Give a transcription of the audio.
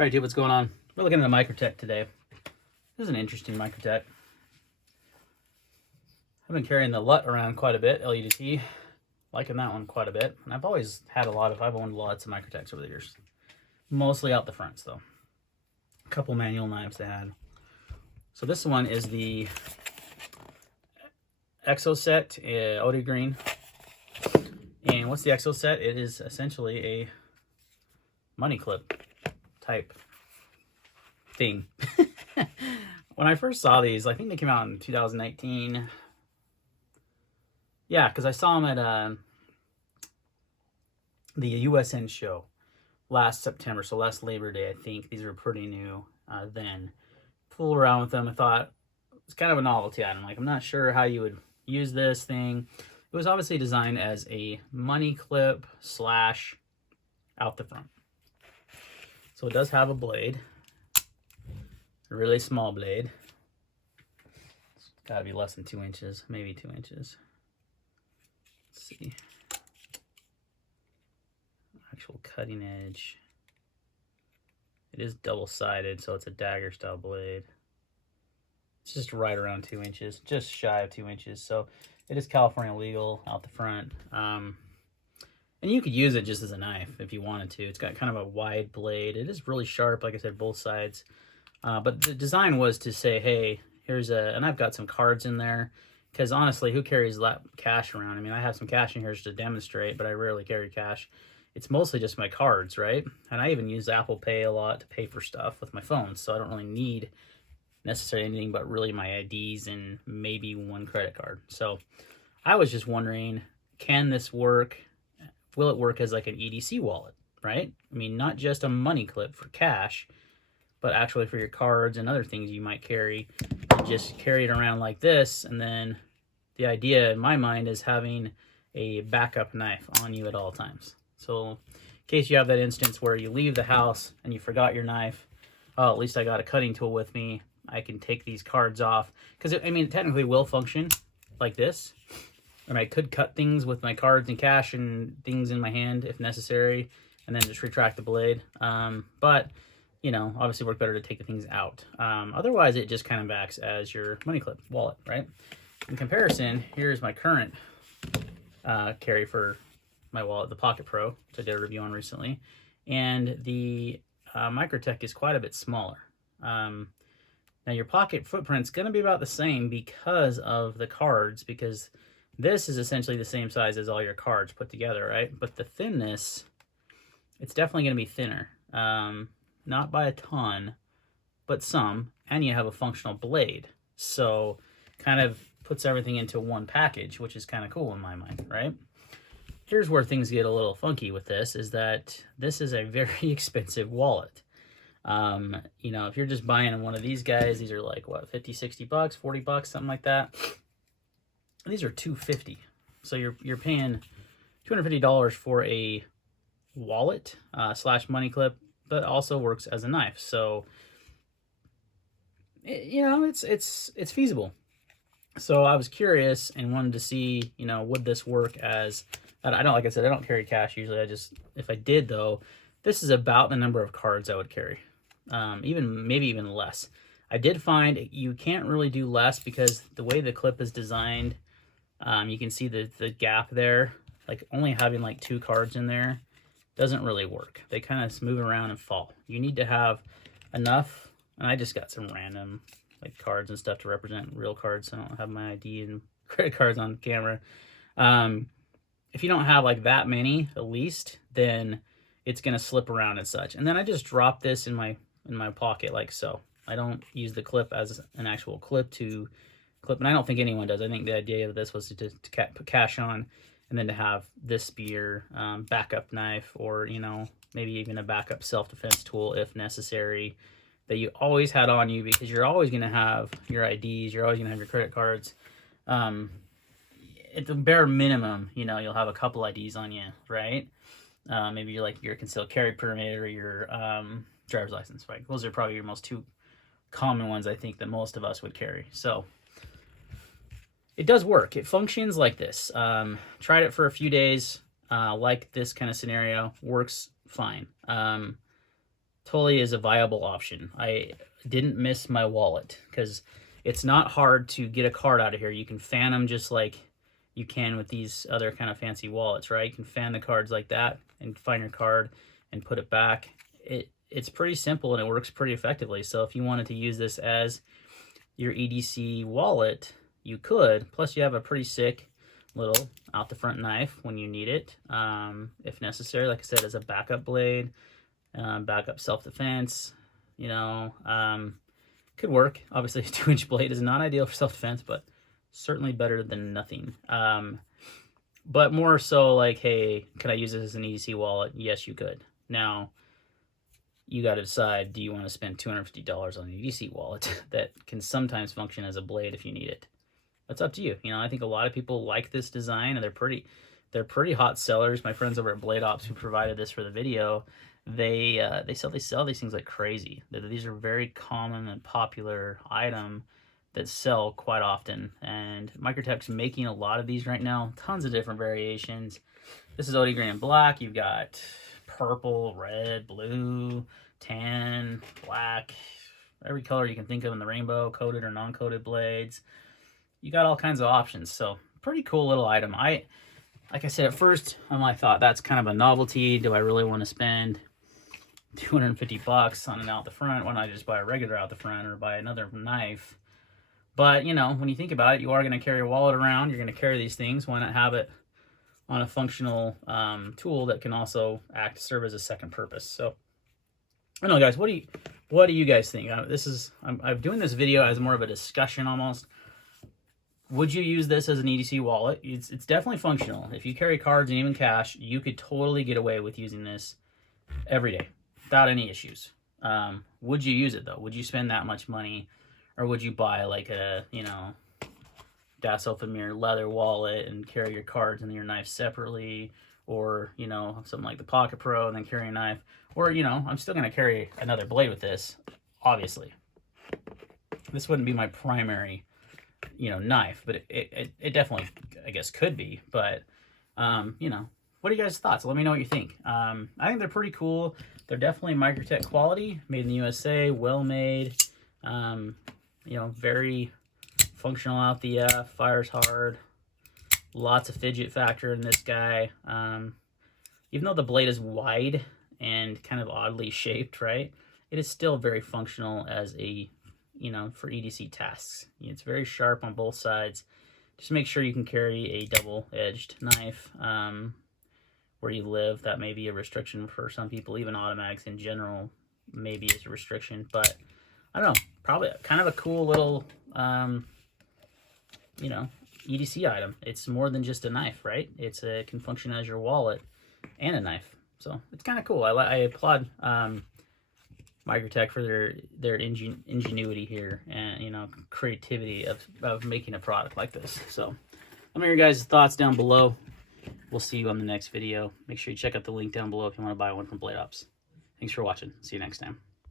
Alright, dude, what's going on? We're looking at a Microtech today. This is an interesting Microtech. I've been carrying the LUT around quite a bit, LUT. Liking that one quite a bit. And I've always had I've owned lots of Microtechs over the years. Mostly out the fronts, though. A couple manual knives they had. So this one is the Exocet Eau Green. And what's the Exocet? It is essentially a money clip type thing. When I first saw these, I think they came out in 2019. Yeah, because I saw them at the USN show last September, so last Labor Day, I think. These were pretty new then. Fooled around with them. I thought it was kind of a novelty item. Like, I'm not sure how you would use this thing. It was obviously designed as a money clip slash out the front. So it does have a blade, a really small blade. It's gotta be less than 2 inches, maybe 2 inches. Let's see. Actual cutting edge. It is double-sided, so it's a dagger style blade. It's just right around 2 inches, just shy of 2 inches. So it is California legal out the front. And you could use it just as a knife if you wanted to. It's got kind of a wide blade. It is really sharp, like I said, both sides. But the design was to say, hey, here's and I've got some cards in there. Because honestly, who carries that cash around? I mean, I have some cash in here just to demonstrate, but I rarely carry cash. It's mostly just my cards, right? And I even use Apple Pay a lot to pay for stuff with my phone. So I don't really need necessarily anything but really my IDs and maybe one credit card. So I was just wondering, can this work? Will it work as like an EDC wallet, right? I mean, not just a money clip for cash, but actually for your cards and other things you might carry. You just carry it around like this, and then the idea in my mind is having a backup knife on you at all times. So in case you have that instance where you leave the house and you forgot your knife, oh, at least I got a cutting tool with me. I can take these cards off. Because, I mean, it technically will function like this. And I could cut things with my cards and cash and things in my hand if necessary, and then just retract the blade. But, you know, obviously work better to take the things out. Otherwise, it just kind of acts as your money clip wallet, right? In comparison, here's my current carry for my wallet, the Pocket Pro, which I did a review on recently. And the Microtech is quite a bit smaller. Now, your pocket footprint's going to be about the same because of the cards, because this is essentially the same size as all your cards put together, right? But the thinness, it's definitely going to be thinner. Not by a ton, but some. And you have a functional blade. So kind of puts everything into one package, which is kind of cool in my mind, right? Here's where things get a little funky with this, is that this is a very expensive wallet. You know, if you're just buying one of these guys, these are like, what, 50, 60 bucks, 40 bucks, something like that. These are $250, so you're paying $250 for a wallet slash money clip, but also works as a knife. So you know, it's feasible. So I was curious and wanted to see, you know, would this work as I don't, like I said, I don't carry cash usually. If I did though, this is about the number of cards I would carry, maybe even less. I did find you can't really do less because the way the clip is designed. You can see the gap there, like only having like 2 cards in there doesn't really work. They kind of move around and fall. You need to have enough, and I just got some random like cards and stuff to represent real cards, so I don't have my ID and credit cards on camera. If you don't have like that many at least, then it's gonna slip around and such. And then I just drop this in my pocket like so. I don't use the clip as an actual clip to clip, and I don't think anyone does. I think the idea of this was to put cash on, and then to have this be your backup knife, or, you know, maybe even a backup self-defense tool if necessary, that you always had on you, because you're always going to have your IDs, you're always going to have your credit cards. At the bare minimum, you know, you'll have a couple IDs on you, right? Maybe you're like your concealed carry permit or your driver's license, right? Those are probably your most 2 common ones, I think, that most of us would carry. So it does work. It functions like this. Tried it for a few days, like this kind of scenario, works fine. totally is a viable option. I didn't miss my wallet because it's not hard to get a card out of here. You can fan them just like you can with these other kind of fancy wallets, right? You can fan the cards like that and find your card and put it back. It's pretty simple and it works pretty effectively. So if you wanted to use this as your EDC wallet, you could. Plus you have a pretty sick little out the front knife when you need it, if necessary. Like I said, as a backup blade, backup self-defense, you know, could work. Obviously a 2-inch blade is not ideal for self-defense, but certainly better than nothing. But more so like, hey, can I use this as an EDC wallet? Yes, you could. Now, you got to decide, do you want to spend $250 on an EDC wallet that can sometimes function as a blade if you need it? That's up to you. You know, I think a lot of people like this design, and they're pretty hot sellers. My friends over at Blade Ops, who provided this for the video, they sell these things like crazy. These are very common and popular item that sell quite often, and Microtech's making a lot of these right now. Tons of different variations. This is OD green and black. You've got purple, red, blue, tan, black, every color you can think of in the rainbow, coated or non-coated blades. You got all kinds of options. So pretty cool little item. Like I said, at first I thought that's kind of a novelty. Do I really want to spend $250 on an out the front? Why not just buy a regular out the front or buy another knife? But you know, when you think about it, you are going to carry a wallet around. You're going to carry these things. Why not have it on a functional tool that can also serve as a second purpose? So I don't know, guys, what do you guys think? I'm doing this video as more of a discussion almost. Would you use this as an EDC wallet? It's definitely functional. If you carry cards and even cash, you could totally get away with using this every day without any issues. Would you use it though? Would you spend that much money, or would you buy like a, you know, Das Ophemere leather wallet and carry your cards and your knife separately, or, you know, something like the Pocket Pro and then carry a knife? Or, you know, I'm still going to carry another blade with this, obviously. This wouldn't be my primary, you know, knife, but it definitely, I guess, could be. But, you know, what are you guys' thoughts? Let me know what you think. I think they're pretty cool. They're definitely Microtech quality, made in the USA, well made, you know, very functional out the fires hard, lots of fidget factor in this guy. Even though the blade is wide and kind of oddly shaped, right, it is still very functional as a, you know, for EDC tasks. It's very sharp on both sides. Just make sure you can carry a double-edged knife where you live. That may be a restriction for some people. Even automatics in general maybe is a restriction, but I don't know, probably kind of a cool little you know, EDC item. It's more than just a knife, right? It can function as your wallet and a knife. So it's kind of cool. I applaud Microtech for their ingenuity here and, you know, creativity of making a product like this. So let me know your guys' thoughts down below. We'll see you on the next video. Make sure you check out the link down below if you want to buy one from Blade Ops. Thanks for watching. See you next time.